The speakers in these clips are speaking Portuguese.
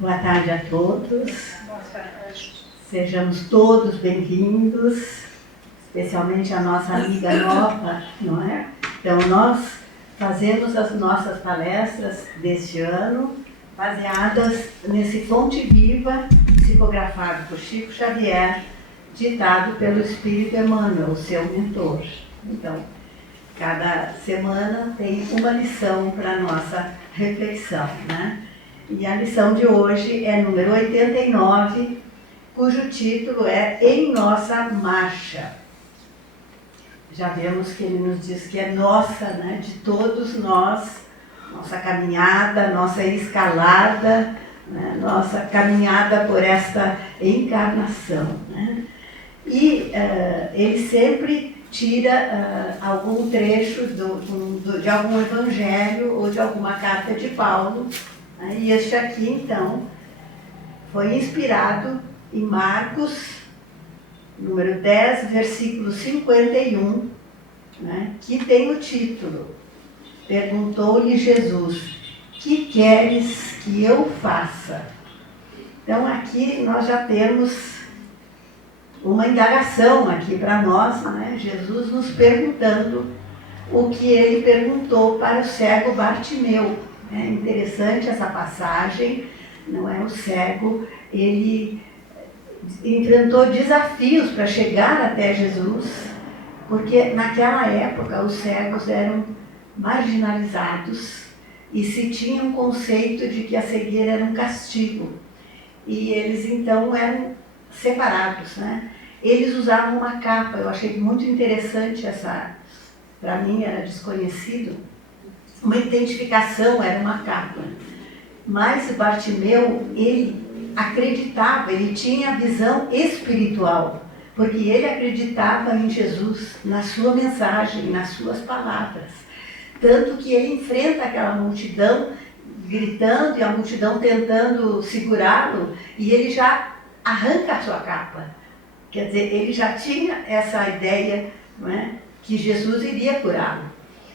Boa tarde a todos. Sejamos todos bem-vindos, especialmente a nossa amiga nova, não é? Então, nós fazemos as nossas palestras deste ano baseadas nesse Fonte Viva, psicografado por Chico Xavier, ditado pelo Espírito Emmanuel, seu mentor. Então, cada semana tem uma lição para a nossa reflexão, né? E a lição de hoje é número 89, cujo título é Em Nossa Marcha. Já vemos que ele nos diz que é nossa, né? De todos nós, nossa caminhada, nossa escalada, né? Nossa caminhada por esta encarnação, né? E ele sempre tira algum trecho de algum evangelho ou de alguma carta de Paulo. E este aqui, então, foi inspirado em Marcos, número 10, versículo 51, né, que tem o título: Perguntou-lhe Jesus, que queres que eu faça? Então, aqui nós já temos uma indagação aqui para nós, né? Jesus nos perguntando o que ele perguntou para o cego Bartimeu. É interessante essa passagem, não é? O cego, ele enfrentou desafios para chegar até Jesus, porque naquela época os cegos eram marginalizados e se tinha um conceito de que a cegueira era um castigo. E eles então eram separados, né? Eles usavam uma capa, eu achei muito interessante essa, para mim era desconhecido, uma identificação era uma capa. Mas Bartimeu, ele acreditava, ele tinha visão espiritual, porque ele acreditava em Jesus, na sua mensagem, nas suas palavras. Tanto que ele enfrenta aquela multidão, gritando, e a multidão tentando segurá-lo, e ele já arranca a sua capa. Quer dizer, ele já tinha essa ideia, não é, que Jesus iria curá-lo.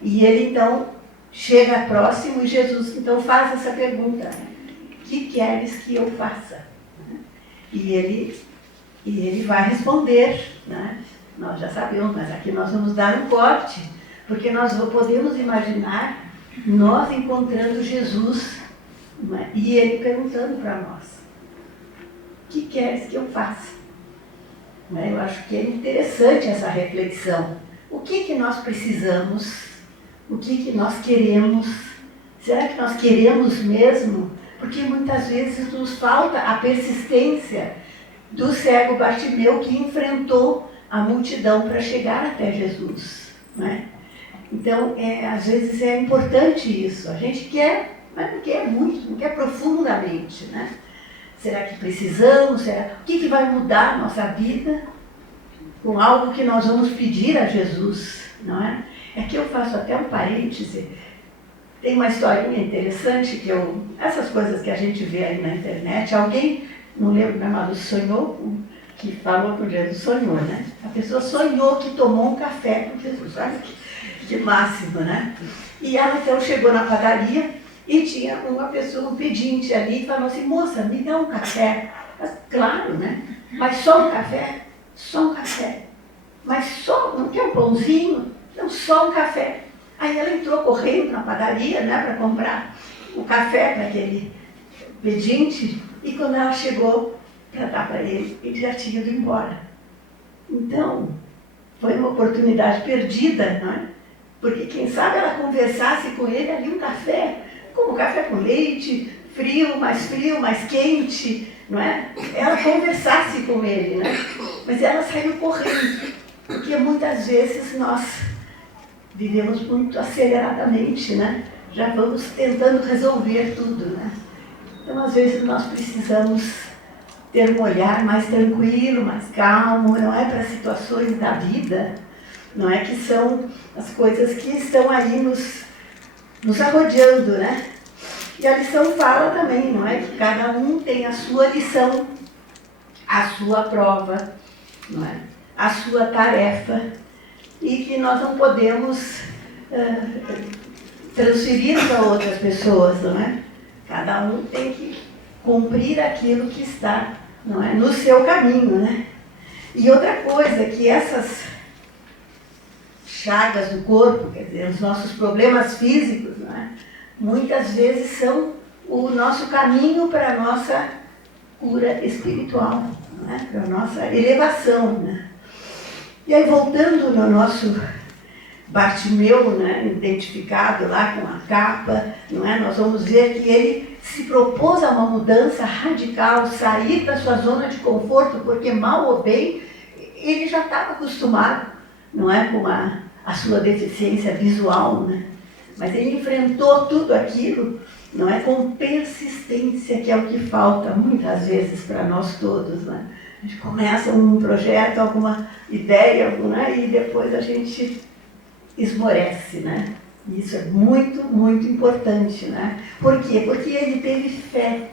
E ele então chega próximo e Jesus então faz essa pergunta: que queres que eu faça? E ele vai responder, né? Nós já sabemos, mas aqui nós vamos dar um corte, porque nós podemos imaginar nós encontrando Jesus, né? E ele perguntando para nós: que queres que eu faça? Né? Eu acho que é interessante essa reflexão. O que nós precisamos? O que nós queremos? Será que nós queremos mesmo? Porque muitas vezes nos falta a persistência do cego Bartimeu, que enfrentou a multidão para chegar até Jesus, né? Então, às vezes é importante isso. A gente quer, mas não quer muito, não quer profundamente, né? Será que precisamos? O que vai mudar a nossa vida com algo que nós vamos pedir a Jesus, não é? Aqui eu faço até um parêntese. Tem uma historinha interessante que essas coisas que a gente vê aí na internet, alguém, não lembro, mas sonhou, que falou com Jesus, sonhou, né? A pessoa sonhou que tomou um café com Jesus, olha que máximo, né? E ela então chegou na padaria e tinha uma pessoa, um pedinte ali, e falou assim: moça, me dá um café. Mas, claro, né? Mas só um café? Só um café. Mas só, não quer um pãozinho? Não, só um café. Aí ela entrou correndo na padaria, né, para comprar o café para aquele pedinte, e quando ela chegou para dar para ele, ele já tinha ido embora. Então, foi uma oportunidade perdida, não é? Porque quem sabe ela conversasse com ele ali um café, como café com leite, frio, mais quente, não é? Ela conversasse com ele, né? Mas ela saiu correndo, porque muitas vezes nós vivemos muito aceleradamente, né? Já vamos tentando resolver tudo, né? Então, às vezes, nós precisamos ter um olhar mais tranquilo, mais calmo, não é? Para situações da vida, não é? Que são as coisas que estão aí nos arrodeando, né? E a lição fala também, não é? Que cada um tem a sua lição, a sua prova, não é? A sua tarefa, e que nós não podemos transferir para outras pessoas, não é? Cada um tem que cumprir aquilo que está, não é, no seu caminho, né? E outra coisa, que essas chagas do corpo, quer dizer, os nossos problemas físicos, não é, muitas vezes são o nosso caminho para a nossa cura espiritual, não é? Para a nossa elevação, né? E aí, voltando no nosso Bartimeu, né, identificado lá com a capa, não é? Nós vamos ver que ele se propôs a uma mudança radical, sair da sua zona de conforto, porque mal ou bem, ele já estava acostumado, não é, com a sua deficiência visual, né? Mas ele enfrentou tudo aquilo, não é, com persistência, que é o que falta muitas vezes para nós todos, né? A gente começa um projeto, alguma ideia, né, e depois a gente esmorece, né? Isso é muito, muito importante, né? Por quê? Porque ele teve fé.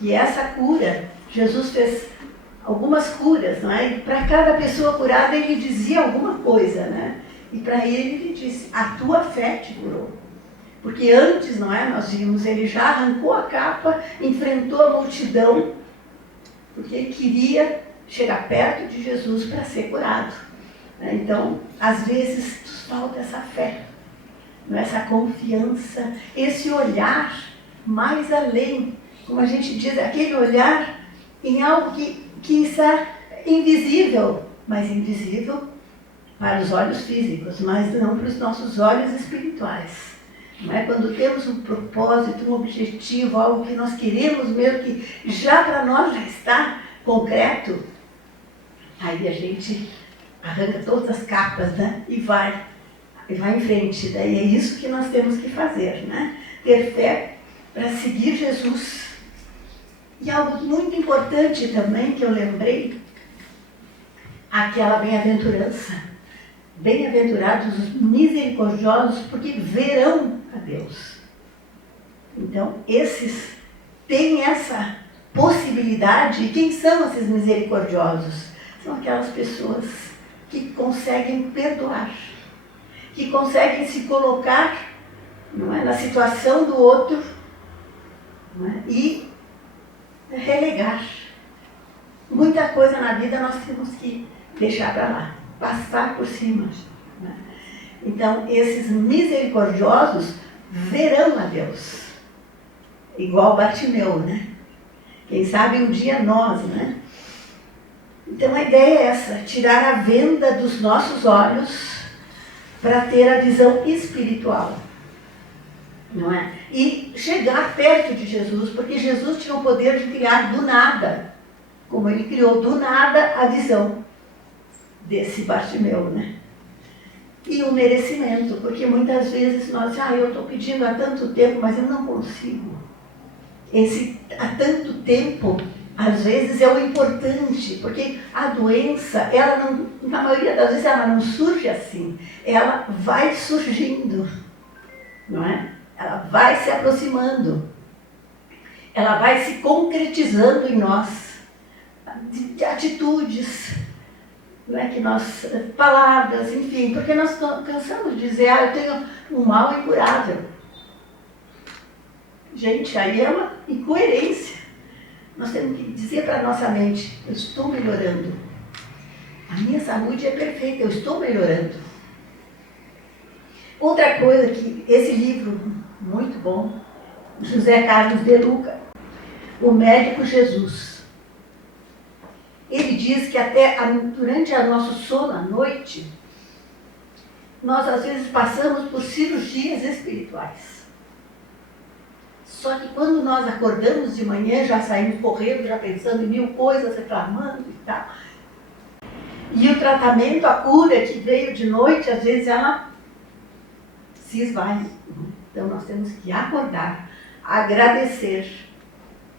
E essa cura, Jesus fez algumas curas, não é? E para cada pessoa curada ele dizia alguma coisa, né? E para ele disse, a tua fé te curou. Porque antes, não é? Nós vimos, ele já arrancou a capa, enfrentou a multidão, porque ele queria chegar perto de Jesus para ser curado. Então, às vezes, falta essa fé, essa confiança, esse olhar mais além, como a gente diz, aquele olhar em algo que está invisível, mas invisível para os olhos físicos, mas não para os nossos olhos espirituais. Não é? Quando temos um propósito, um objetivo, algo que nós queremos mesmo, que já para nós já está concreto, aí a gente arranca todas as capas, né? e vai em frente. Daí é isso que nós temos que fazer, né? Ter fé para seguir Jesus. E algo muito importante também que eu lembrei, aquela bem-aventurança. Bem-aventurados os misericordiosos, porque verão a Deus. Então, esses têm essa possibilidade. E quem são esses misericordiosos? São aquelas pessoas que conseguem perdoar, que conseguem se colocar, não é, na situação do outro, não é, e relegar. Muita coisa na vida nós temos que deixar para lá, passar por cima. Não é? Então, esses misericordiosos verão a Deus, igual Bartimeu, né? Quem sabe um dia nós, né? Então a ideia é essa, tirar a venda dos nossos olhos para ter a visão espiritual, não é? E chegar perto de Jesus, porque Jesus tinha o poder de criar do nada, como ele criou do nada a visão desse Bartimeu, né? E o merecimento, porque muitas vezes nós, eu estou pedindo há tanto tempo, mas eu não consigo. Esse há tanto tempo, às vezes é o importante, porque a doença, ela não, na maioria das vezes, ela não surge assim. Ela vai surgindo, não é? Ela vai se aproximando. Ela vai se concretizando em nós, de atitudes, não é que nós, palavras, enfim, porque nós cansamos de dizer, eu tenho um mal incurável. Gente, aí é uma incoerência. Nós temos que dizer para a nossa mente, eu estou melhorando. A minha saúde é perfeita, eu estou melhorando. Outra coisa que esse livro, muito bom, José Carlos de Luca, O Médico Jesus. Ele diz que até durante o nosso sono à noite, nós às vezes passamos por cirurgias espirituais. Só que quando nós acordamos de manhã, já saímos correndo, já pensando em mil coisas, reclamando e tal. E o tratamento, a cura que veio de noite, às vezes ela se esvai. Então nós temos que acordar, agradecer.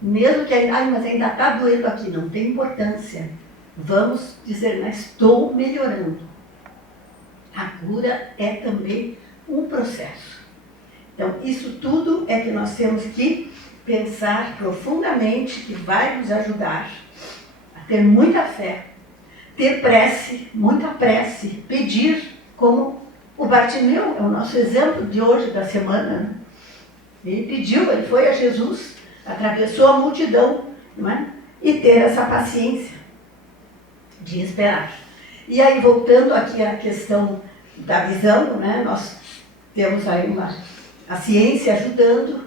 Mesmo que mas ainda está doendo aqui, não tem importância. Vamos dizer, mas estou melhorando. A cura é também um processo. Então, isso tudo é que nós temos que pensar profundamente, que vai nos ajudar a ter muita fé, ter prece, muita prece, pedir, como o Bartimeu é o nosso exemplo de hoje, da semana. Ele pediu, ele foi a Jesus, atravessou a multidão, não é? E ter essa paciência de esperar. E aí, voltando aqui à questão da visão, né? Nós temos aí a ciência ajudando,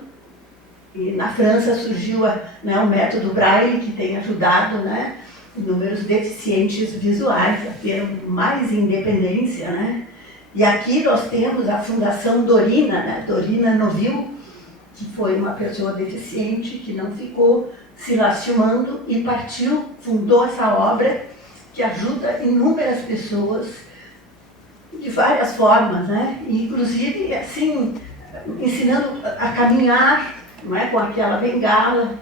e na França surgiu o método Braille, que tem ajudado, né, inúmeros deficientes visuais a ter mais independência, né? E aqui nós temos a Fundação Dorina, né, Dorina Noville, que foi uma pessoa deficiente que não ficou se lastimando e partiu, fundou essa obra que ajuda inúmeras pessoas de várias formas, né? Inclusive, assim, ensinando a caminhar, não é, com aquela bengala,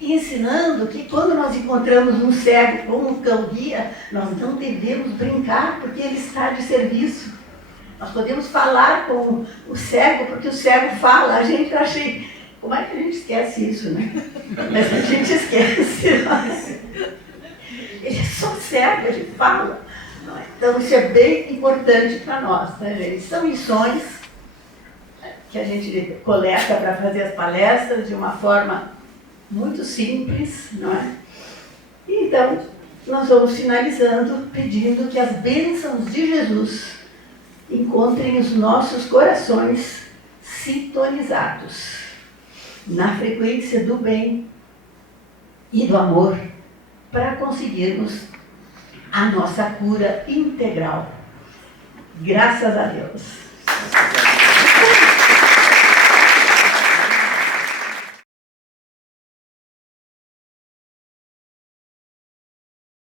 e ensinando que quando nós encontramos um cego ou um cão-guia, nós não devemos brincar porque ele está de serviço. Nós podemos falar com o cego porque o cego fala. A gente acha, como é que a gente esquece isso, né? Mas a gente esquece. Ele é só cego, ele fala. Então isso é bem importante para nós, né, gente? São lições que a gente coleta para fazer as palestras de uma forma muito simples, não é? E então, nós vamos finalizando pedindo que as bênçãos de Jesus encontrem os nossos corações sintonizados na frequência do bem e do amor para conseguirmos a nossa cura integral. Graças a Deus.